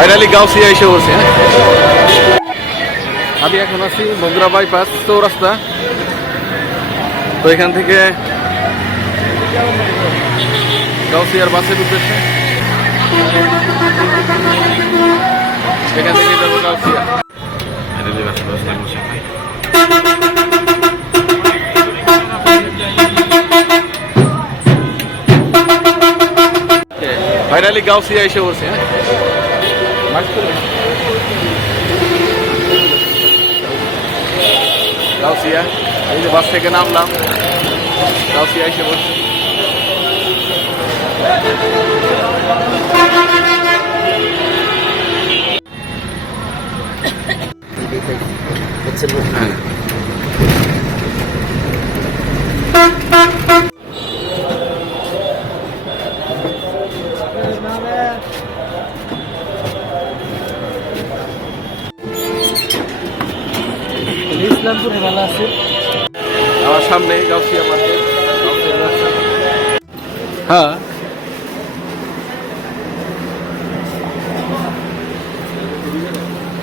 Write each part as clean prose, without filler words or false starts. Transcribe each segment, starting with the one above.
Finally Gausia এসে বলছে। আমি এখন আছি বগুড়া বাইপাস চৌরাস্তা। তো এখান থেকে গাউসিয়ার বাসের উদ্দেশ্যে, এখান থেকে যাবো গাউসিয়া। ফাইনালি গাউসিয়া এসে বলছে। গাউসিয়া, এই যে বাস থেকে নামলাম, গাউসিয়া এসে বলছে। ইসলামপুর মেলা আছে আমার সামনে গাউসিয়া মার্কেট। হ্যাঁ,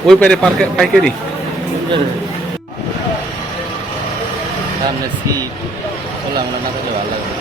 ওই পারে পাইকারি। সামনে সিট খোলা আমরা না থাকলে ভালো লাগবে।